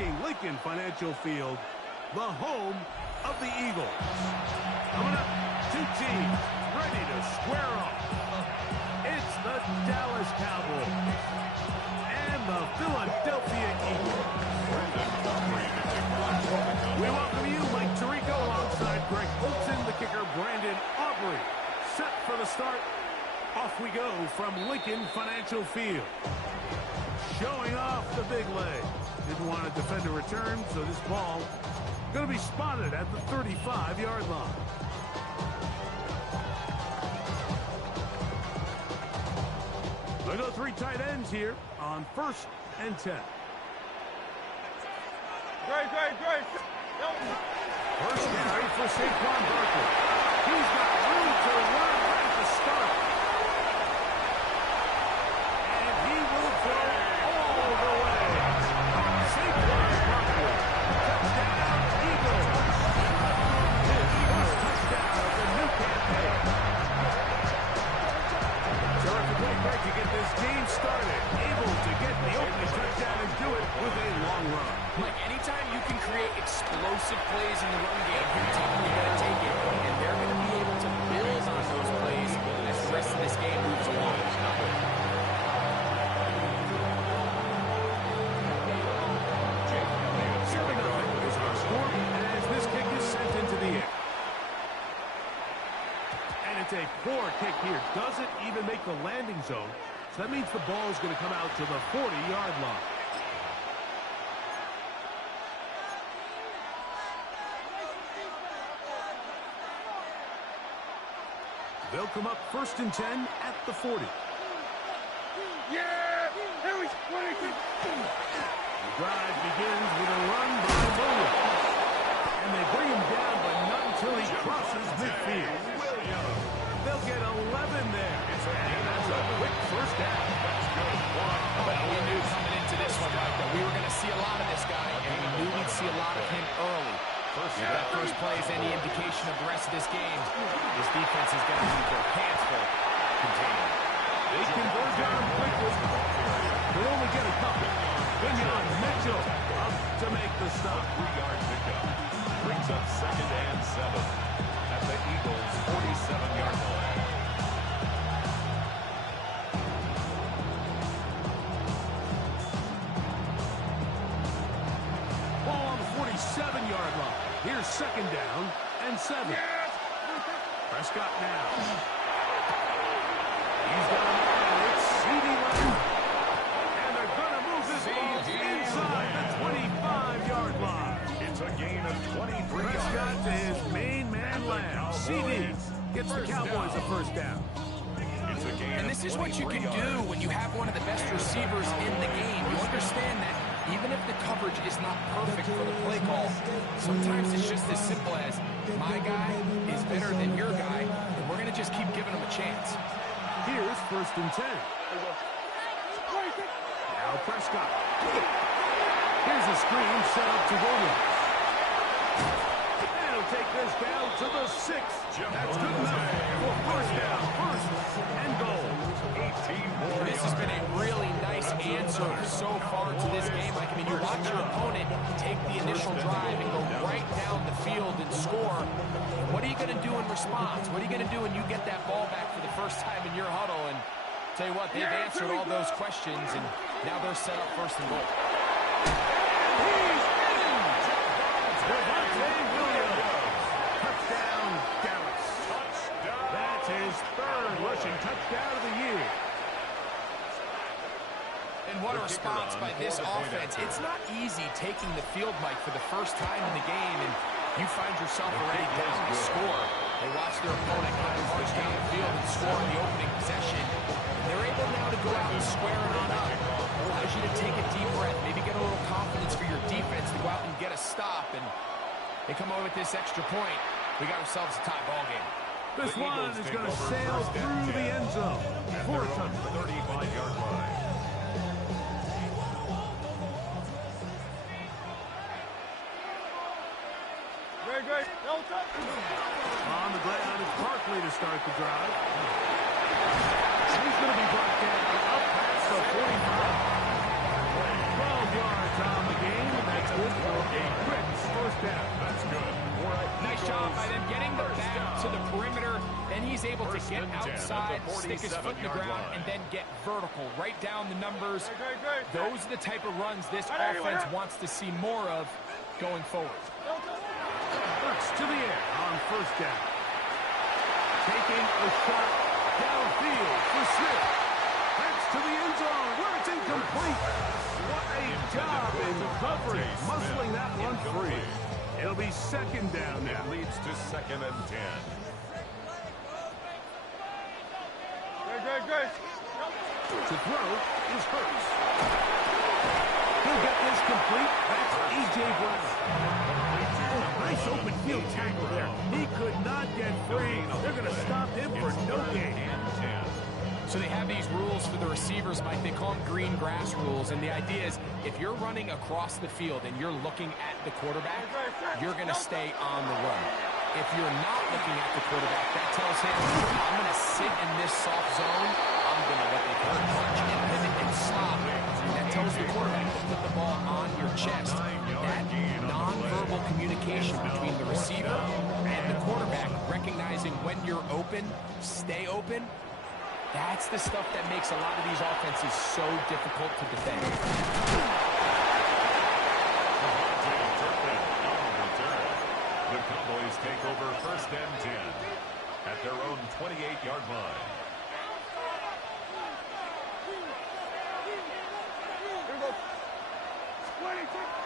making Lincoln Financial Field the home of the Eagles. Coming up, two teams ready to square off. It's the Dallas Cowboys and the Philadelphia Eagles. We welcome you, Mike Tirico, alongside Greg Olson, the kicker, Brandon Aubrey. Set for the start. Off we go from Lincoln Financial Field. Showing off the big leg. Didn't want to defend a return, so this ball going to be spotted at the 35-yard line. They go three tight ends here on 1st and 10. Great. First carry for Saquon Barkley. He's got room to run right at the start. And he will go all the way. Saquon Barkley. Touchdown, Eagles. His first touchdown of the new campaign. Terrific way, Greg, to get this game started. Able to get the opening touchdown and do it with a long run. Mike, anytime you can create explosive plays in the run game, your team is going to take it, and they're going to be able to build on those plays as the rest of this game moves along. 7-0 is our score as this kick is sent into the air. And it's a poor kick here. Doesn't even make the landing zone. So that means the ball is going to come out to the 40-yard line. They'll come up 1st and 10 at the 40. Yeah! Here we go! The drive begins with a run by Williams. And they bring him down, but not until he crosses midfield. They'll get 11 there. And that's a quick first down. Well, we knew coming into this one, Mike, that we were going to see a lot of this guy, and we knew we'd see a lot of him early. If that first play is any indication of the rest of this game, this defense is going to keep their hands full containing. They converge on him quickly. They'll only get a couple. Binion Mitchell up to make the stop. 3-yard pickup. Brings up 2nd and 7 at the Eagles' 47-yard line. Ball on the 47-yard line. Here's 2nd down and 7. Prescott now. He's got a man. It's CeeDee Lamb. And they're going to move this ball inside the 25-yard line. It's a gain of 23 Prescott yards. to his main man, Lamb. CD gets the Cowboys a first down. It's a gain And this is what you can do when you have one of the best receivers in the game. You understand that even if the coverage is not perfect for the play call, sometimes it's just as simple as my guy is better than your guy, and we're going to just keep giving him a chance. Here's 1st and 10. Now Prescott. Here's a screen set up to Williams. And he'll take this down to the 6. That's good enough for first down. 1st and goal. 18 more This has been a really nice answer so far to this game. Like, I mean, you watch your opponent take the initial drive and go right down the field and score. What are you going to do in response? What are you going to do when you get that ball back for the first time in your huddle? And tell you what, they've answered all those questions, and now they're set up 1st and goal. He's in! Devontae Williams. Touchdown, Dallas. That's his 3rd rushing touchdown of the year. And what a response by this offense. It's not easy taking the field, Mike, for the first time in the game, and you find yourself already down to score. They watch their opponent kind of march down the field and score in the opening possession. They're able now to go out and square it on up. Allows you to take a deep breath, maybe get a little confidence for your defense to go out and get a stop, and they come over with this extra point. We got ourselves a tie ball game. This one is going to sail through the end zone. 4 touchdowns. 35-yard line. Great. On the ground, it's Barkley to start the drive. He's going to be brought down up past the 45. 12 yards on the game, and that's get outside, stick his foot in the ground, and then get vertical. Right down the numbers. Those are the type of runs this offense wants to see more of going forward. Hurts to the air on first down. Taking a shot downfield for Smith. That's to the end zone where it's incomplete. What a job in covering, muscling that one free. It'll be second down now. It leads to 2nd and 10. Great. To throw is Hurts. He'll get this complete. That's A.J. Brown. Oh, nice open field tackle there. He could not get free. They're going to stop him for no gain. So they have these rules for the receivers, Mike. They call them green grass rules. And the idea is if you're running across the field and you're looking at the quarterback, you're going to stay on the run. If you're not looking at the quarterback, that tells him, I'm going to sit in this soft zone. I'm going to let the punch and pivot and stop. That tells the quarterback to put the ball on your chest. That nonverbal communication between the receiver and the quarterback, recognizing when you're open, stay open, that's the stuff that makes a lot of these offenses so difficult to defend. The Cowboys take over 1st and 10 at their own 28-yard line.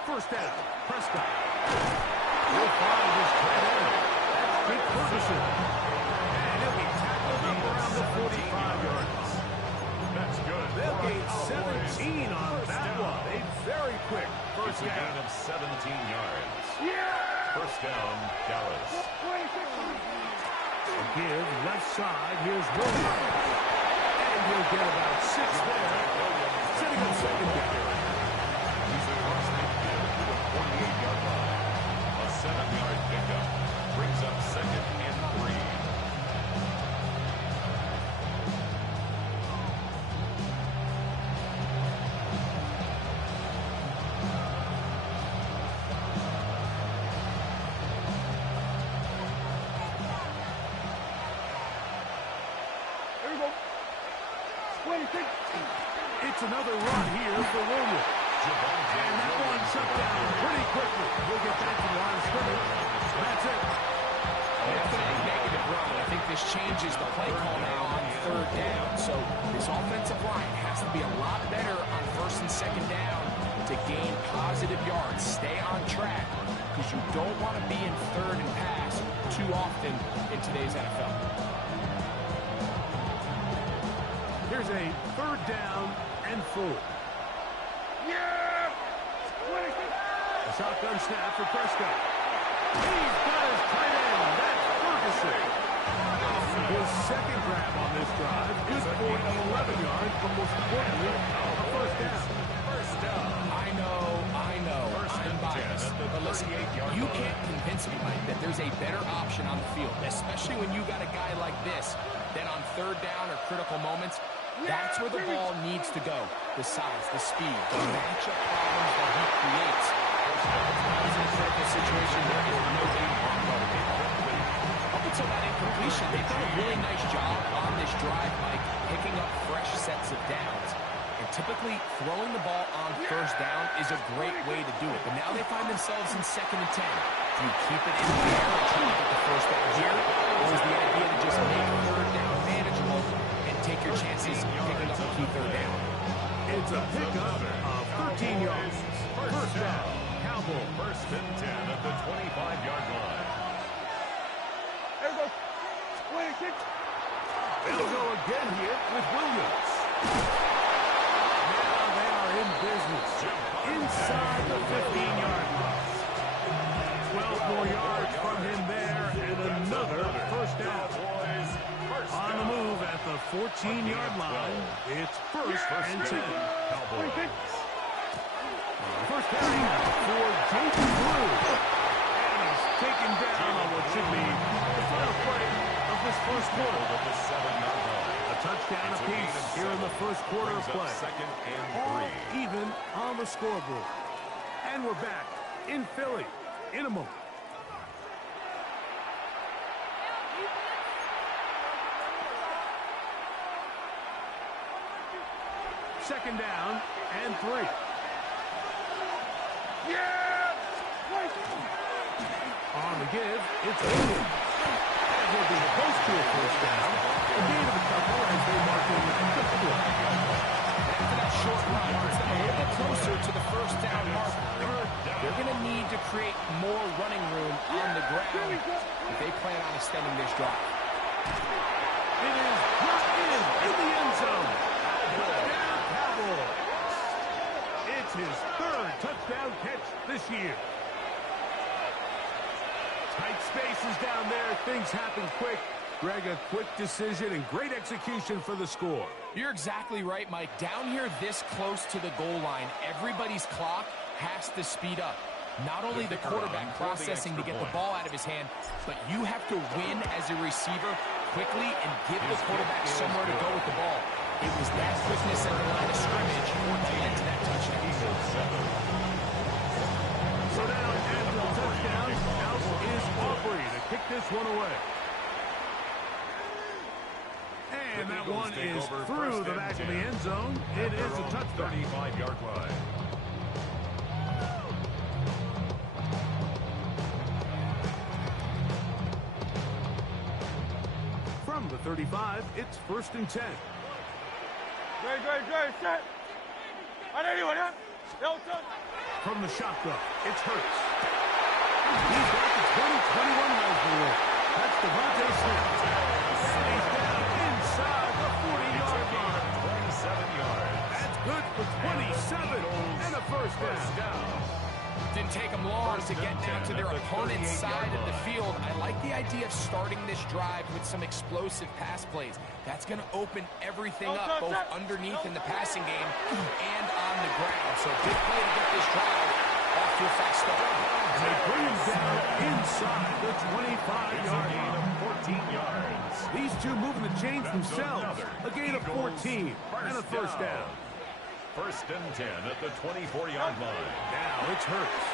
First down, Prescott. He'll find his tight end. That's Jake Ferguson. And he'll be tackled up around the 45-yard line. That's good. They'll gain 17 on that one. A very quick first It's a gain down. of 17 yards. First down, Dallas. Give left side. Here's Williams. And he'll get about 6 there. Setting up second down. He's a first and 10 to the 48-yard line. A 7-yard pickup brings up 2nd and 3. It's another run here for Williams. And that one shut down pretty quickly. We'll get back to the line of scrimmage. That's it. After a negative run, I think this changes the play call now on 3rd down. So this offensive line has to be a lot better on 1st and 2nd down to gain positive yards. Stay on track because you don't want to be in 3rd and pass too often in today's NFL. Here's a 3rd down and 4. A shotgun snap for Prescott. He's got his tight end. That's Ferguson. His second grab on this drive. Good for 11 yards, but most importantly, a first down. I know, I'm biased. But listen, you can't convince me, Mike, that there's a better option on the field, especially when you got a guy like this, that on 3rd down or critical moments, that's where the ball needs to go. The size, the speed, the matchup problems that he creates. He's in a critical situation. There is no game on the up until that incompletion, they've done a really nice job on this drive, Mike, picking up fresh sets of downs. And typically, throwing the ball on 1st down is a great way to do it. But now they find themselves in 2nd and 10. Do you keep it in the air and try to get the first down here? Or is the idea to just make 3rd down manageable and take your chances picking up a key 3rd down? It's a pickup of 13 yards. First down, Cowboys. 1st and 10 at the 25-yard line. They'll go again here with Williams. Now they are in business. Inside the 15-yard line. 12 more yards from him there, and another first down. On the move at the 14-yard line, it's 1st and 10. Cowboys. First carry for Jason Blue. And he's taken down on what should be the final play of this first quarter. Over the 7-yard line. A touchdown apiece here in the first quarter of Brings up play. 2nd and All 3. even on the scoreboard. And we're back in Philly in a moment. Second down and 3. Yeah! On the give, it's Hayden. And will be close to a first down. A gain of a couple as they mark in the 4. After that short run, puts them a little bit closer to the first down marker. They're going to need to create more running room on the ground if they plan on extending this drive. It is brought in the end zone. Touchdown, Cowboys. It's his 3rd touchdown catch this year. Tight spaces down there. Things happen quick. Greg, a quick decision and great execution for the score. You're exactly right, Mike. Down here this close to the goal line, everybody's clock has to speed up. Not only the quarterback processing to get the ball out of his hand, but you have to win as a receiver quickly and give the quarterback somewhere to go with the ball. It was that quickness at the line of scrimmage that led to that touchdown. So now after the touchdown, out is Aubrey to kick this one away. And that one is through the back of the end zone. It is a touchdown. 35-yard line. From the 35, it's 1st and 10. Great, set. On anyone, huh? No, son. From the shotgun, it's Hurts. He's got the 20-21 Heisman win. That's Devontae Smith. And he's down inside the 40-yard line. 27 yards. That's good for 27 and a first down. Didn't take them long to get down to their opponent's side of the field. I like the idea of starting this drive with some explosive pass plays. That's going to open everything up, both underneath in the passing game and on the ground. So big play to get this drive off to a fast start. And they bring him down inside the 25-yard gain line. of 14 yards. These two moving the chains themselves. A gain of 14 and a first down. 1st and 10 at the 24-yard line. Now it's Hurts.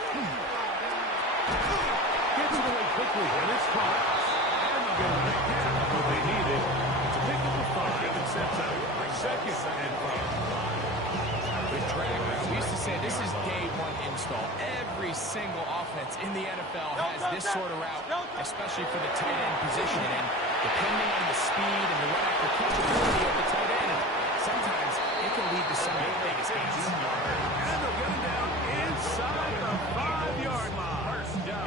Gets it away quickly, and it's caught. And they'll get it back down what they needed to pick up a 5 and sets up 2nd and 5. With drag routes, we used to say this is day 1 install. Every single offense in the NFL has this sort of route, especially for the tight end position. And depending on the speed and the run after catch ability of the tight end, sometimes it can lead to some of the biggest gains. And they'll get it down inside the 5-yard line.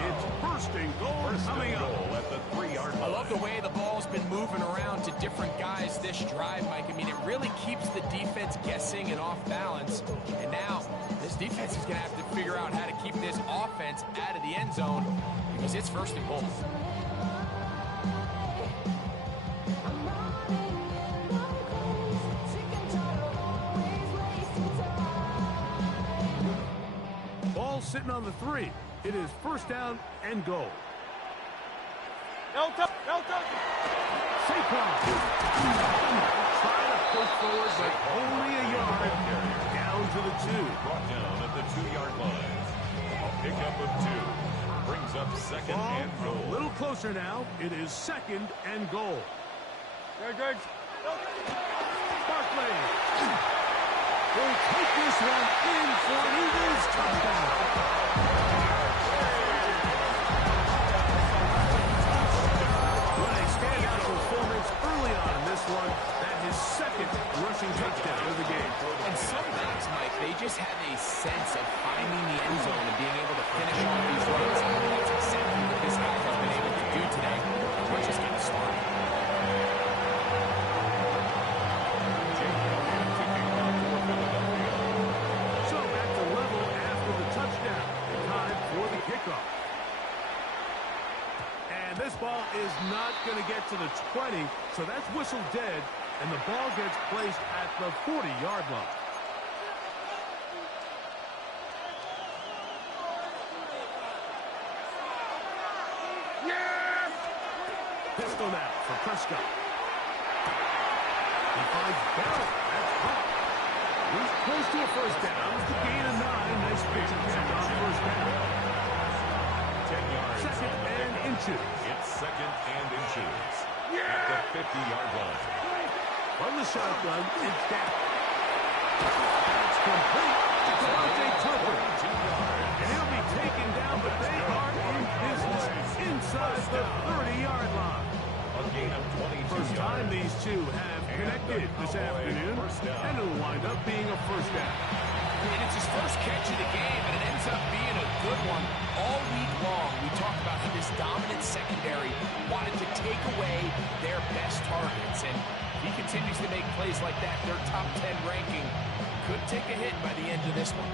It's 1st and goal coming up. At the 3-yard line. I love the way the ball's been moving around to different guys this drive, Mike. I mean, it really keeps the defense guessing and off balance. And now, this defense is going to have to figure out how to keep this offense out of the end zone because it's 1st and goal. Ball sitting on the 3. It is 1st down and goal. No, touch. Saquon. Trying to push forward, but only a yard. Down to the 2. Brought down at the 2-yard line. A pickup of 2. Brings up 2nd Ball and a goal. little closer now. It is 2nd and goal. Great. Barkley will take this one in for an Eagles touchdown. What a standout performance early on in this one. That his 2nd rushing touchdown of the game. And some backs, Mike, they just have a sense of finding the end zone and being able to finish off these runs. That's exactly what this guy has been able to do today. We're just getting started. So back to level after the touchdown. Time for the kickoff. And this ball is not going to get to the 20, so that's whistled dead, and the ball gets placed at the 40-yard line. Pistol now for Prescott. He finds Bell. That's caught. He's close to a first down. It's the gain of 9. Nice pitch and catch on first down. 10 yards. 2nd and inches. It's 2nd and inches. At the 50-yard line. From the shotgun, it's down. That's complete to Devontae Tupper. And he'll be taken down, but they are in business inside the 30-yard line. First time these two have connected this afternoon, and it'll wind up being a first down. And it's his first catch of the game, and it ends up being a good one. All week long, we talked about how this dominant secondary wanted to take away their best targets, and he continues to make plays like that. Their top 10 ranking could take a hit by the end of this one.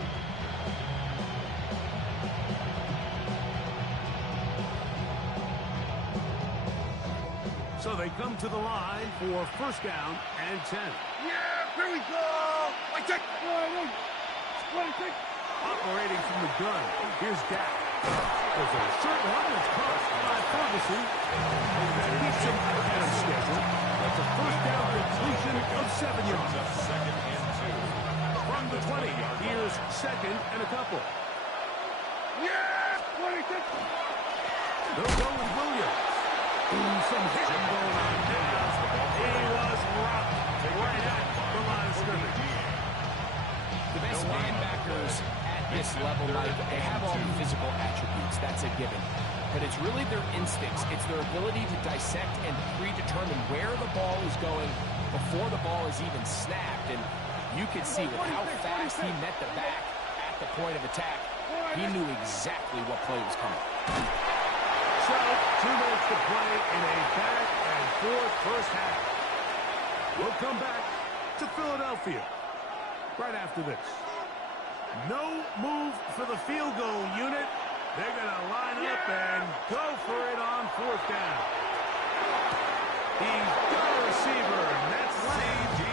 So they come to the line for first down and 10. Yeah, here we go. I take. Operating from the gun, here's Dak. There's a short one that's caught by Ferguson. That keeps him ahead of schedule. That's a first down completion of 7 yards. Second and 2. From the 20, here's second and a couple. Yeah, 26. They'll go with Williams. Some hitting going on now. He was rocked right at the line of scrimmage. The best linebackers at this level, Mike, they have all the physical attributes. That's a given. But it's really their instincts. It's their ability to dissect and predetermine where the ball is going before the ball is even snapped. And you can see with how fast he met the back at the point of attack, he knew exactly what play was coming. So, 2 minutes to play in a back-and-forth first half. We'll come back to Philadelphia right after this. No move for the field goal unit. They're going to line up and go for it on fourth down. He's got a receiver, and that's C.D.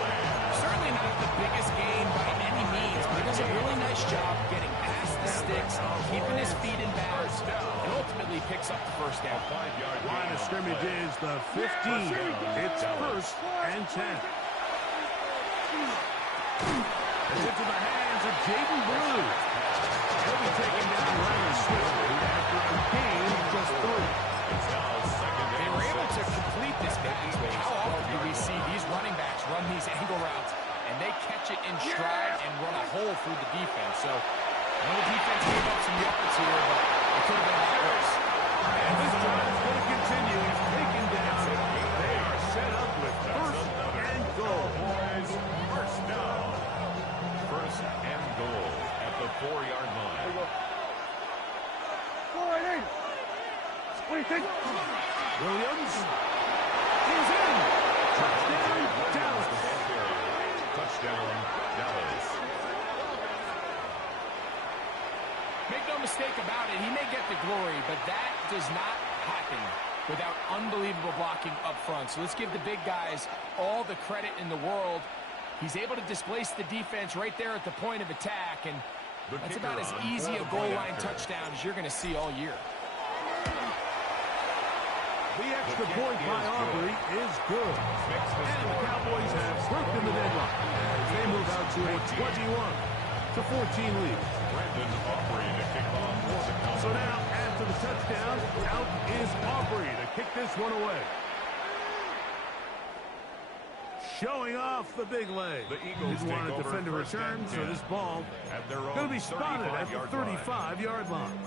Lamb. Certainly not the biggest gain by any means, but he does a really nice job getting past the sticks, keeping his feet in bounds, and ultimately picks up the first down. Line of scrimmage is the 15. It's first and 10. It's into the hands of Jaden Blue. He'll be taken down rather swiftly after a gain of just 3. They were able to complete this pass, but how often do we see these running backs run these angle routes, and they catch it in stride and run a hole through the defense? So, the defense gave up some yards here, but it could have been a lot worse. And this drive is going to continue. He's taken down. They are set up with first and goal. First down. First and goal at the 4-yard line. What do you think? Williams. He's in. Touchdown, Dallas. Touchdown, Dallas. Make no mistake about it, he may get the glory, but that does not happen without unbelievable blocking up front. So let's give the big guys all the credit in the world. He's able to displace the defense right there at the point of attack, and that's about as easy a goal line touchdown as you're going to see all year. The extra point by Aubrey is good. And the Cowboys have broken the deadlock as they move out to a 21-14 lead. Brandon Aubrey to kick off for the Cowboys. So now, after the touchdown, out is Aubrey to kick this one away. Showing off the big leg. The Eagles didn't want to take defend a over first return, and so 10 this ball at their own going to be spotted at the 35-yard 35-yard line.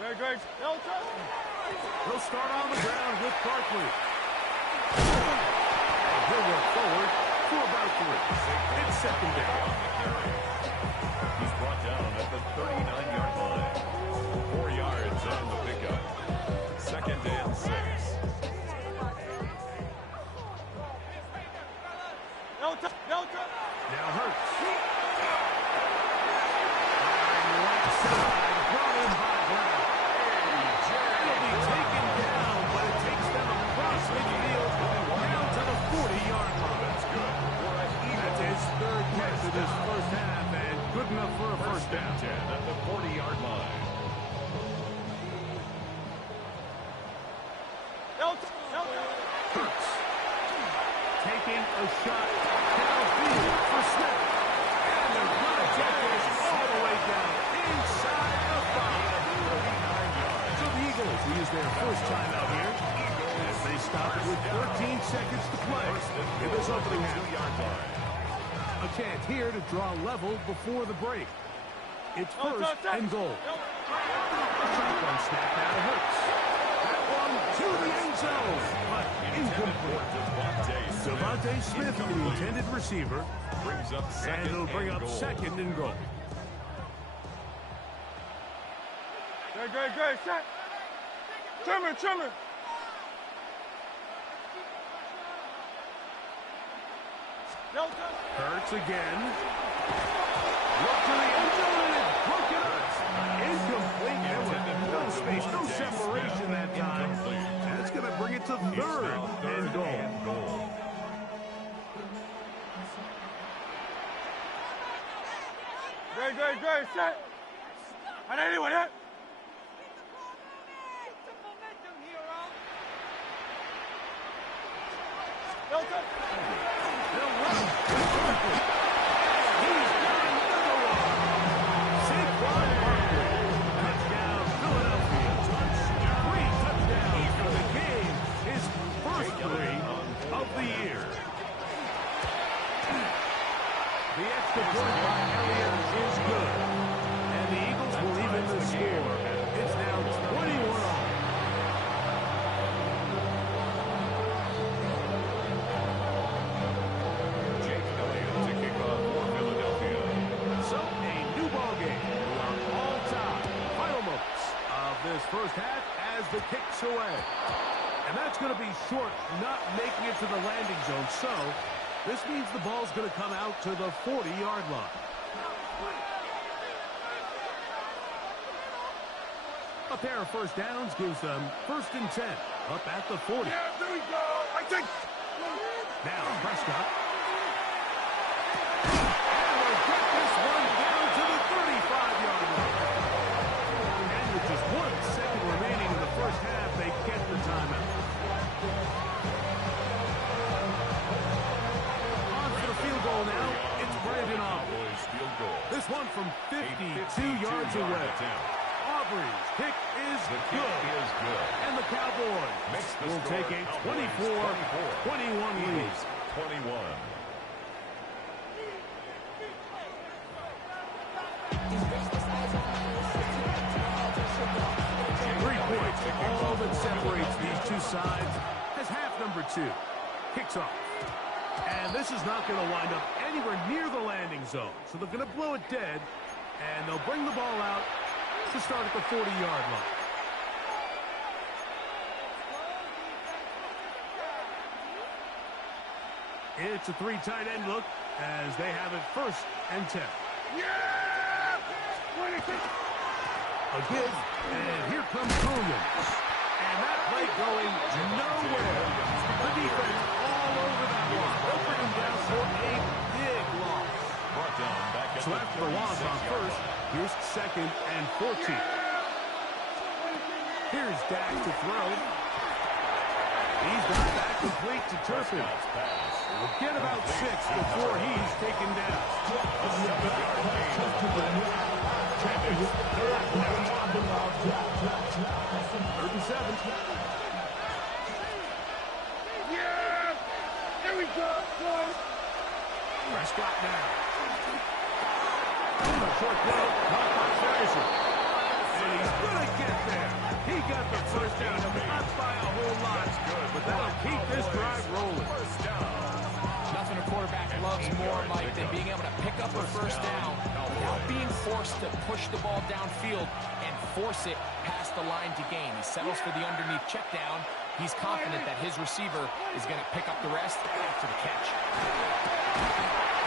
Very good. He'll start on the ground with Barkley. He'll work forward for about 3. It's second down. He's brought down at the 39-yard line. 4 yards on the pickup. Second and 6. Now Hurts. Right side, brought in by Brown. It'll be taken down, but it takes them across midfield down to the 40-yard line. That's good. That's his third catch of this first half, and good enough for a first down. 10 at the 40-yard line. Hurts taking a shot downfield for Smith. And they're going to take inside the 5. So the Eagles use their first timeout here as they stop it with 13 seconds to play in this opening half. A chance here to draw level before the break. It's first and goal. A shotgun snap out of Hurts. That one to the end zone, but incomplete. Devontae Smith, the intended receiver, Brings up second and it'll bring up goal. second and goal. Great, set. Trimmer. Hurts again. Look to the end zone, and it's broken up. Incomplete. There was no space, no separation that time. And it's going to bring it to third and goal. Great, set. And anyone hit? They'll run. He's got another one. Saquon Barkley. Touchdown, Philadelphia. Touchdowns for the game. His first 3 of the year. The extra point by Elliott is good. And the Eagles will even the score. It's now 21-all. This first half as the kick's away. And that's going to be short, not making it to the landing zone. So this means the ball's going to come out to the 40-yard line. A pair of first downs gives them 1st and 10 up at the 40. Yeah, there we go. I think. Now Prescott. And we'll get this one down to the 35-yard line. With just 1 second remaining in the first half, they get the timeout. On for the field goal now. It's Brandon Aubrey. This one from 52 yards away. Aubrey's kick is good. And the Cowboys will take a 24-21 lead. 21. All that separates these two sides as half number 2 kicks off. And this is not going to wind up anywhere near the landing zone. So they're going to blow it dead, and they'll bring the ball out to start at the 40-yard line. It's a 3 tight end look as they have it 1st and 10. Yeah! A give, and here comes Coleman. And that play going nowhere. The defense all over that one. They'll bring him down for a big loss. So after the loss on 1st, here's 2nd and 14. Here's Dak to throw. He's got that complete to Turpin. We'll get about 6 before he's taken down. 3rd and 7. Yeah! There we go, boys. Prescott now. Short throw, caught by Frazier. And he's going to get there. He got the first down, not by a whole lot. But that'll keep this drive rolling. Nothing a quarterback loves more, Mike, than being able to pick up a first down without being forced to push the ball downfield and force it past the line to gain. He settles for the underneath check down. He's confident that his receiver is going to pick up the rest after the catch.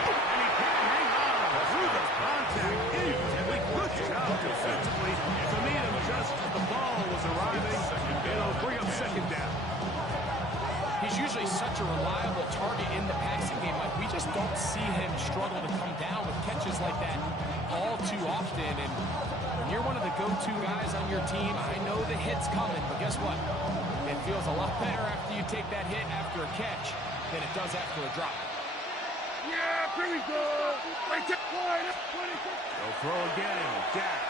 And he can't hang on through the contact. Instantly good job defensively to meet him just as the ball was arriving. It'll bring up 2nd down. He's usually such a reliable target in the passing game. Like, we just don't see him struggle to come down with catches like that all too often. And when you're one of the go-to guys on your team, I know the hit's coming, but guess what? It feels a lot better after you take that hit after a catch than it does after a drop. Yeah, here we go. They'll throw again. Dak.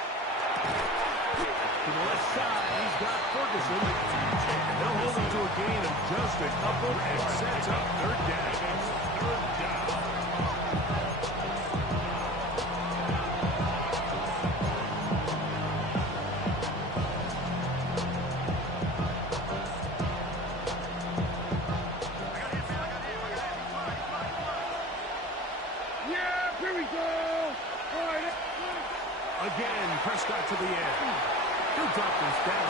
To the left side, he's got Ferguson. And they'll hold him to a gain of just a couple and sets up third down. Third down. Again, Prescott to the end. He'll drop this down.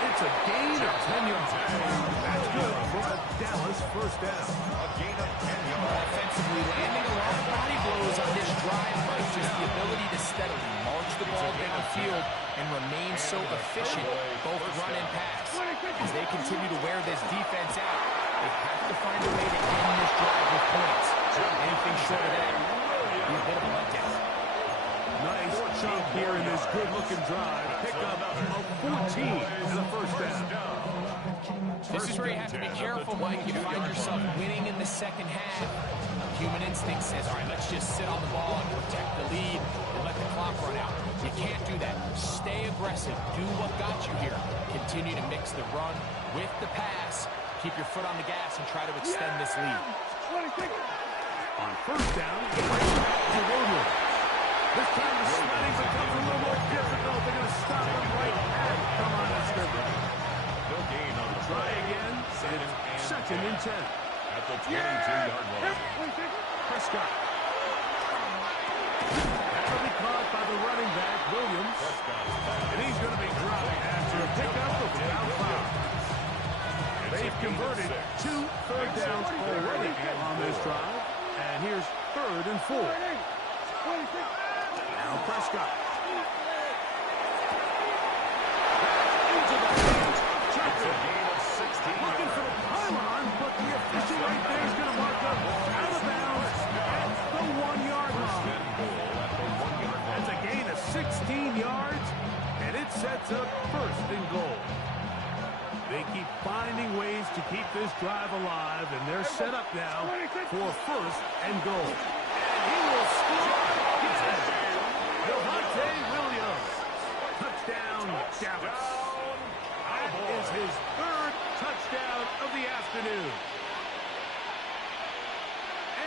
It's a gain of 10 yards. That's good for a Dallas first down. A gain of 10 yards. Offensively landing a lot of body blows on this drive, but just the ability to steadily march the ball downfield and remain so efficient, both run and pass. As they continue to wear this defense out, they have to find a way to end this drive with points. Anything short of that would be a bit of a letdown. Nice chunk here in this good-looking drive. Pick up of 14 and a first down. This is where you have to be careful, Mike. You find yourself winning in the second half. Human instinct says, all right, let's just sit on the ball and protect the lead and let the clock run out. You can't do that. Stay aggressive. Do what got you here. Continue to mix the run with the pass. Keep your foot on the gas and try to extend this lead. On first down, right back to Williams. This time the sliding becomes a little more difficult. They're going to stop him right at come on, that's good. No gain on the Try again. It's second and 10. At the 22-yard line. Prescott. That'll be caught by the running back, Williams. And he's going to be dropped after a pickup of about 5. They've converted 2 third downs already on this drive. And here's third and 4. Now Prescott. Into the hands. It's a gain of 16 Looking for the pylon, but the official right there is going to mark up out of bounds at the 1-yard line. That's a gain of 16 yards, and it sets up first and goal. They keep finding ways to keep this drive alive, and they're set up now for first and goal. And he will score. Devontae Williams. Touchdown, Dallas. That is his third touchdown of the afternoon.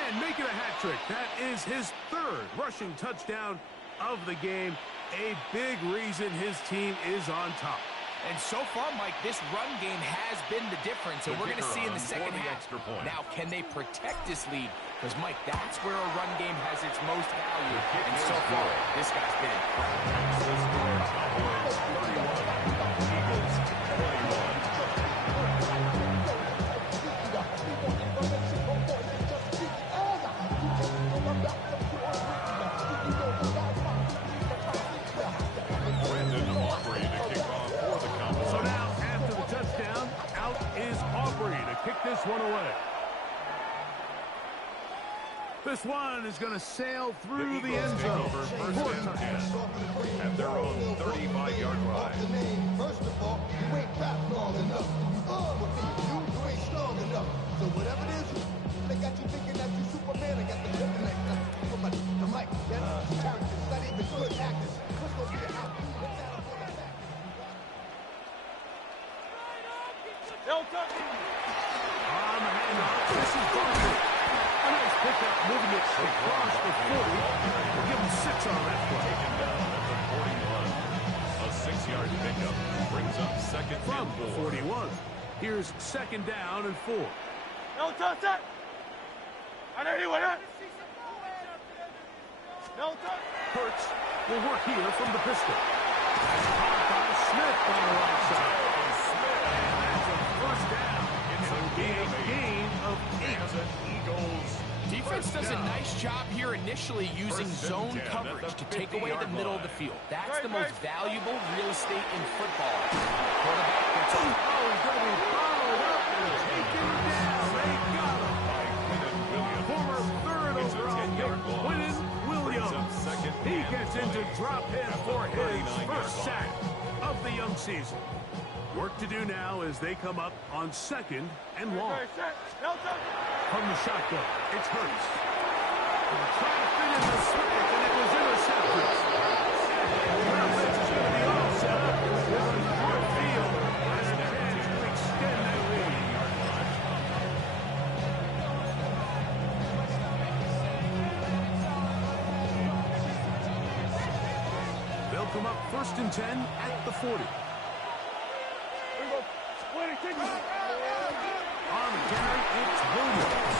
And making a hat trick. That is his third rushing touchdown of the game. A big reason his team is on top. And so far, Mike, this run game has been the difference, and we're going to see in the second half. Now, can they protect this lead? Because, Mike, that's where a run game has its most value. And so far, this guy's been incredible. Cowboys 31, Eagles 21. So now, after the touchdown, out is Aubrey to kick this one away. This one is going to sail through the end zone. First and 10 at their own 35-yard line. First of all, you ain't rap long enough. You ain't strong enough. So whatever it is, they got you thinking that you Superman. I got the kryptonite. The mic, that's characters, not even good actors. What's going to be an outcome? Don't touch me. On the handoff, this is Barkley. A nice pickup, moving it across the 40. We'll give him 6 on that play. Taken down at the 41. A 6-yard pickup brings up second From and the 4. 41. Here's second down and 4. Don't touch that. I know you want it. Don't touch. Hurts will work here from the pistol. Caught by Smith on the right side. And that's a first down. It's a gain of 8. Eagles. Defense does a nice job here initially using zone coverage to take away the middle of the field. That's the most valuable real estate in football. Quarterback gets Oh, he's going to be followed up and taken down. They got him. Former third overall pick, Quinnen Williams. He gets into drop head for his first sack of the young season. Work to do now as they come up on second and long. Don't touch. From the shotgun, it's Hurts. Trying to fit in the Smith, and it was intercepted. Defense is going them up 1st and 10 at the 40. On the carry, it's Williams.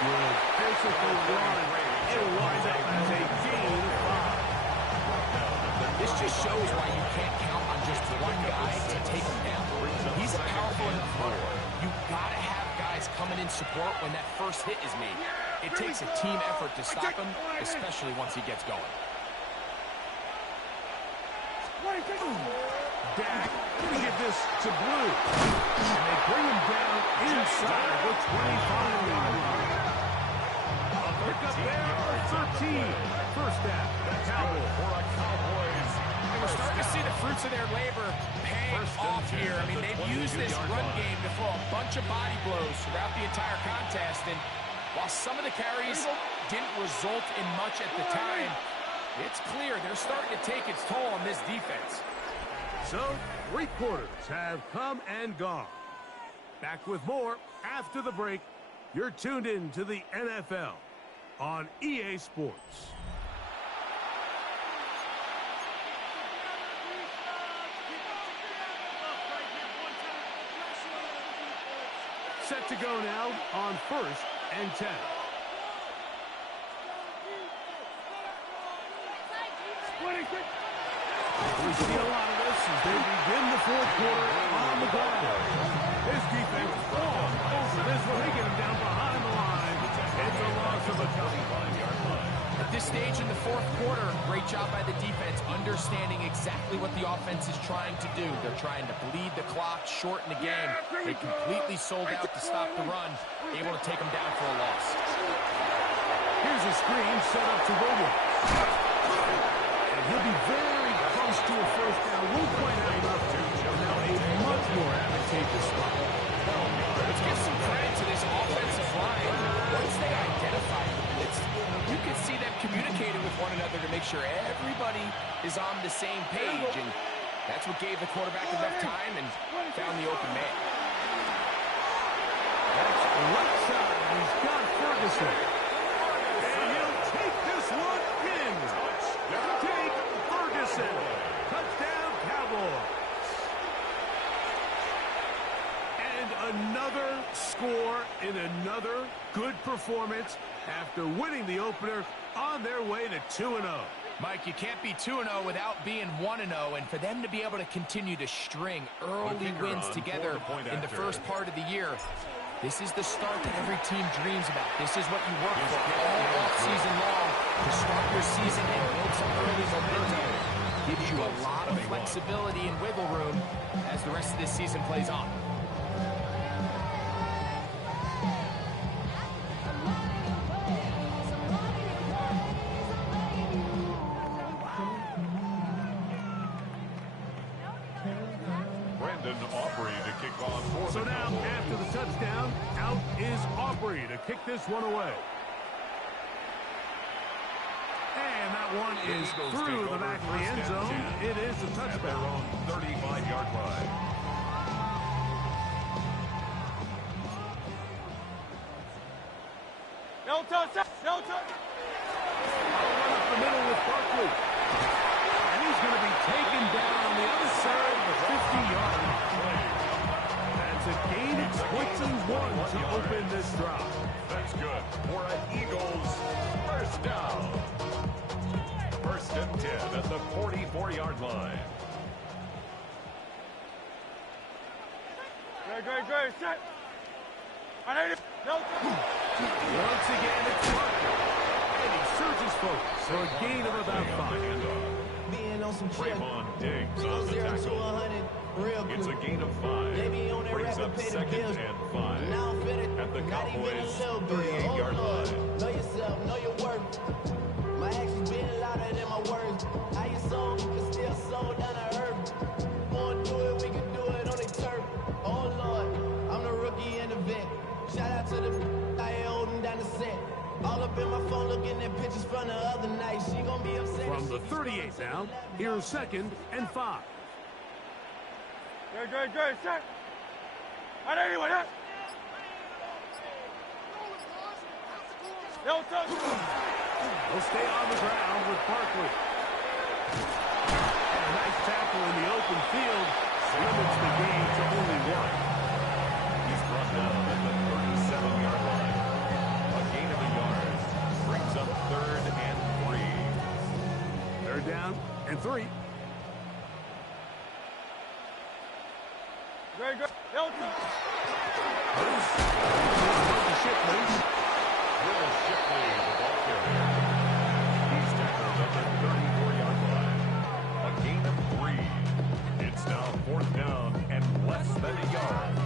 With physical run, it'll wind up as a gain of 5. This just shows why you can't count on just one guy to take him down. He's a powerful enough. You've got to have guys coming in support when that first hit is made. It takes a team effort to stop him, especially once he gets going. Dak going to give this to Blue. And they bring him down inside the 25-yard line. A pickup there for 13. First down, the Cowboys. And we're starting to see the fruits of their labor paying off here. I mean, they've used this run game to throw a bunch of body blows throughout the entire contest. And while some of the carries didn't result in much at the time, it's clear they're starting to take its toll on this defense. So, 3 quarters have come and gone. Back with more after the break. You're tuned in to the NFL on EA Sports. Set to go now on 1st and 10. We see a lot of this as they begin the 4th quarter on the ground. This defense is all over this one. They get him down behind the line. It's a loss of a 25-yard line. At this stage in the 4th quarter, great job by the defense, understanding exactly what the offense is trying to do. They're trying to bleed the clock, shorten the game. They completely sold out to stop the run, able to take them down for a loss. Here's a screen set up to Williams. And he'll be very close to a first down. Won't quite have enough to. Now a much more advantageous spot. Let's give some credit to this offensive line. Once they identified the blitz, you can see them communicating with one another to make sure everybody is on the same page. And that's what gave the quarterback enough time and found the open man. That's right side. He's got Ferguson. And he'll take this one in. Take Ferguson. Touchdown, Cowboys. And another score in another good performance after winning the opener on their way to 2-0. Mike, you can't be 2-0 without being 1-0, and for them to be able to continue to string early wins together in the first part of the year, this is the start that every team dreams about. This is what you work for all offseason long to start your season and build some early momentum. Gives you a lot of flexibility and wiggle room as the rest of this season plays on. So now, after the touchdown, out is Aubrey to kick this one away. And that one is through the back of the end zone. It is a touchdown. 35-yard line. No touch. No touch. Run up the middle with Barkley. And he's going to be taken down on the other side of the 50-yard line. That's a gain of 21 to open this drive. That's good for an Eagles first down. 1st and 10 at the 44-yard line. Great. Set. I need it. No. Once again, it's Barkley. And he surges forward for a gain of about 5. Being on some shit. Trayvon Diggs on the 0 to tackle. 100 real quick. It's a gain of 5. Maybe on that Brings rapid up pay the 2nd bills. and 5 Now I'm fitted. at the Not even a Cowboys little bit. 38-yard Lord. line. Know yourself, know your worth. My actions being louder than my words. How you sold, but still sold down to earth. Wanna do it, we can do it on the turf. Oh Lord, I'm the rookie and the vet. Shout out to the I ain't holding down the set. All up in my phone looking at pictures from the other night. She gon' be upset. From the 38 now, here's 2nd and 5. Great. Set. I need it. No touch. He'll stay on the ground with Barkley. And tackle in the open field limits the game to only one. He's brought down at the 37-yard line. A gain of a yard brings up 3rd and 3. Third down and 3. Very good. Hilton. Shipley. Will Shipley, the ball carrier. He's tackled at the 34-yard line. A gain of 3. It's now 4th down and less than a yard.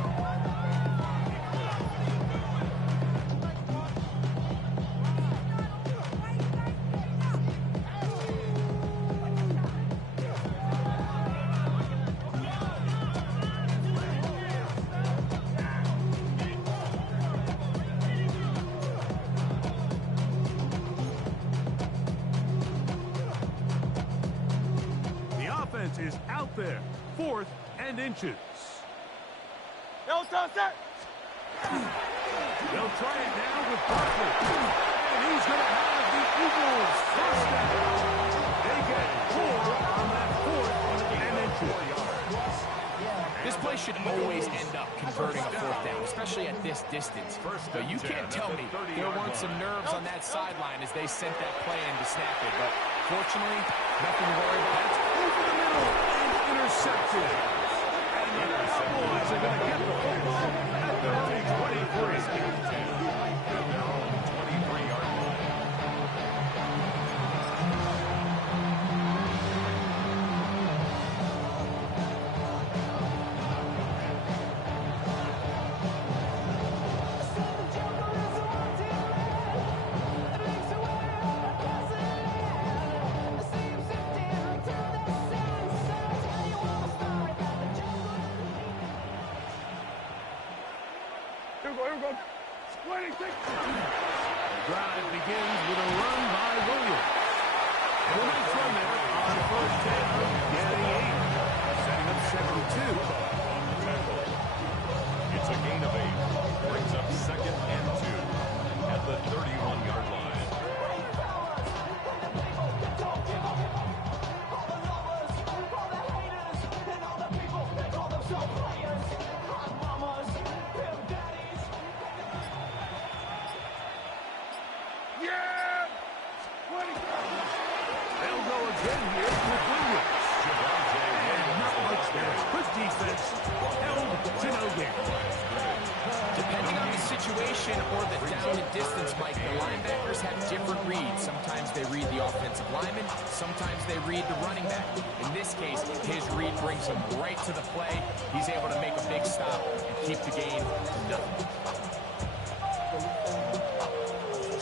Is out there. 4th and inches. Hilton, set. They'll try it now with Barkley. And he's going to have the Eagles first down. They get 4 on that 4th and inches. This play should always end up converting a 4th down, especially at this distance. But you can't tell me there weren't some nerves on that sideline as they sent that play in to snap it. But fortunately, nothing to worry about. Over the middle and intercepted. And the Cowboys are going to get the football at their own 23. At their own 23-yard line. Here we go. The drive begins with a run by Williams. And a nice run there on 1st down, getting 8. Setting up 2nd and 2. On the tackle. It's a gain of 8. Brings up 2nd and 2 at the 31-yard line. They'll go again here with Williams. And not much there. Good defense. Held to no gain. Depending on the situation or the down and distance, Mike, the linebackers have different reads. Sometimes they read the offensive lineman. Sometimes they read the running back. In this case, his read brings him right to the play. He's able to make a big stop and keep the game to nothing.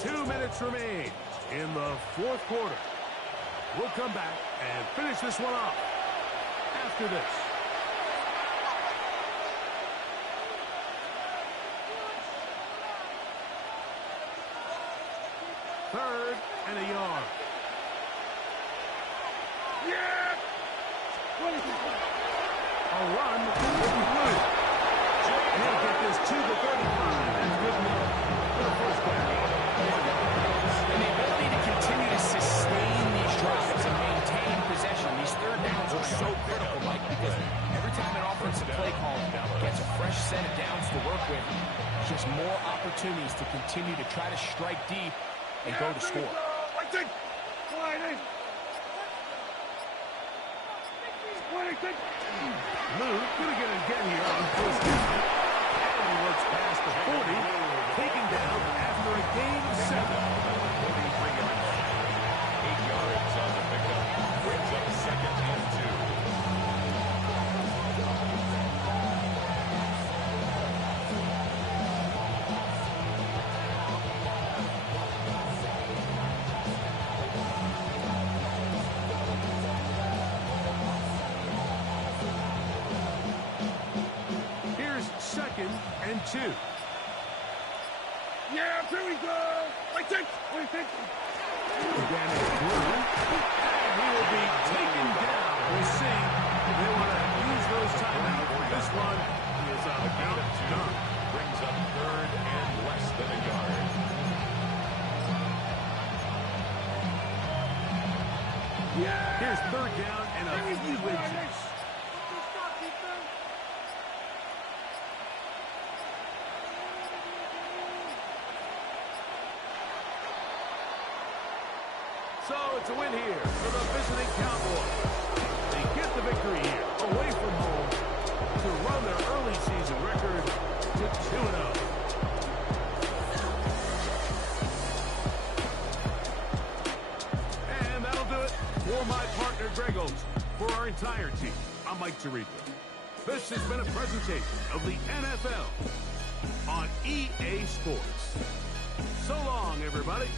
2 minutes remain in the 4th quarter. We'll come back and finish this one off after this. Third and a yard. A run with Blue. And he'll get this to the 35. That's good enough for the first down. And the ability to continue to sustain these drives and maintain possession. These 3rd downs are so critical, Mike, because every time an offensive play call gets a fresh set of downs to work with, just more opportunities to continue to try to strike deep and go to score. Lou gonna get it again here on 1st down. And he works past the 40, taken down after a gain of 7. 43-yard line. 8 yards on the pickup. Brings up 2nd and 2. Here's 2nd and 2. Yeah, here we go. What do you think? Again, it's Blue. And he will be taken down. We'll see. They want to use those timeouts. This one is a gain of 2. Brings up 3rd and less than a yard. Here's 3rd down and a few inches. So it's a win here for the visiting Cowboys. They get the victory here, away from home, to run their early season record to 2-0. And that'll do it for my partner, Greg Olson. For our entire team, I'm Mike Tirico. This has been a presentation of the NFL on EA Sports. So long, everybody.